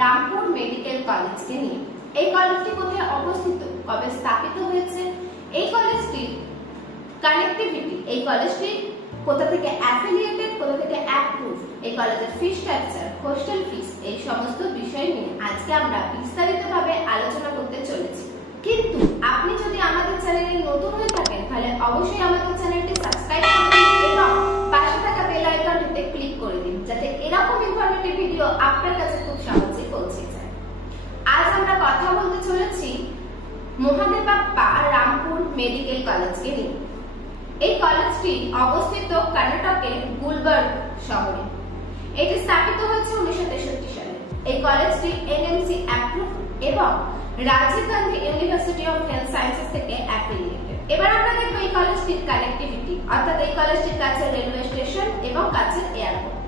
Rampur medical কলেজকে নিয়ে। এই কলেজটি কোথায় অবস্থিত, কবে স্থাপিত হয়েছে, এই কলেজটির কানেক্টিভিটি, এই কলেজটি কোথা থেকে অ্যাফিলিয়েটেড, কোথা থেকে অ্যাপ্রুভ, এই কলেজের ফি স্ট্রাকচার, হোস্টেল ফিস, এই সমস্ত বিষয় নিয়ে আজকে আমরা বিস্তারিতভাবে আলোচনা করতে চলেছি। কিন্তু আপনি যদি আমাদের চ্যানেলে নতুন হয়ে থাকেন তাহলে অবশ্যই আমাদের চ্যানেলটি সাবস্ক্রাইব করুন এবং পাশে থাকা বেল আইকনটিতে ক্লিক করে দিন যাতে এরকম ইনফরমেটিভ ভিডিও আপনার কাছে খুব সহজে পৌঁছে যায়। আজ আমরা কথা বলতে চলেছি মহাদেবাপ্পা রামপুর মেডিকেল কলেজকে নিয়ে। এই কলেজটি অবস্থিত কর্ণাটকের গুলবার্গ শহরে। এটি স্থাপিত হয়েছে 1963 সালে। এই কলেজটি এনএমসি অ্যাপ্রুভ এবং Rajiv Gandhi university of health sciences থেকে অ্যাফিলিয়েটেড। এবার আমরা দেখব এই কলেজটির কানেক্টিভিটি, অর্থাৎ এই কলেজটির কাছে রেলওয়ে স্টেশন এবং কাছে এয়ারপোর্ট।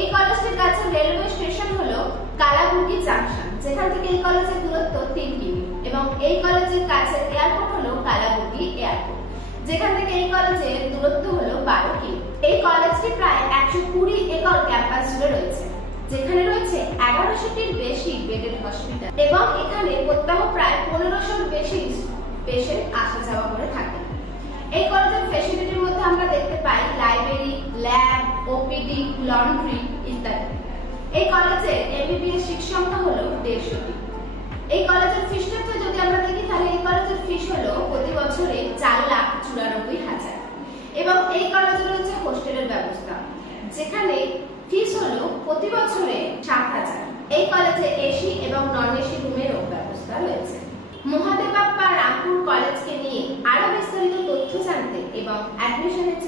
এই কলেজটির কাছে রেলওয়ে স্টেশন হলো কালাবুর্গি জাংশন, যেখান থেকে এই কলেজের দূরত্ব 3 কিমি, এবং এই কলেজের কাছে এয়ারপোর্ট হলো কালাবুর্গি এয়ারপোর্ট, যেখান থেকে এই কলেজের দূরত্ব হলো 12 কিমি। এই কলেজটি প্রায় 120 একর ক্যাম্পাস জুড়ে রয়েছে, যেখানে রয়েছে 1100টির বেশি বেডেড হসপিটাল এবং এখানে প্রত্যহ প্রায় 1500-র বেশি পেশেন্ট আসা যাওয়া করে থাকে। এই কলেজের ফ্যাসিলিটির মধ্যে আমরা দেখতে পাই লাইব্রেরি, ল্যাব, ওপিডি, লন্ড্রি ইত্যাদি। এই কলেজের এমবিবিএস সিট সংখ্যা হলো 150টি। এই কলেজের ফি স্ট্রাকচার যদি আমরা দেখি তাহলে এই কলেজের ফিস হলো প্রতি বছরে 4,94,000 এবং এই কলেজে রয়েছে হোস্টেলের ব্যবস্থা, যেখানে ফিস হলো প্রতি বছরে 7,000। এই কলেজে এসি এবং নন এসি রুমেরও ব্যবস্থা রয়েছে। মহাদেবাপ্পা রামপুর কলেজকে নিয়ে আরো বিস্তারিত তথ্য জানতে এবং অ্যাডমিশনের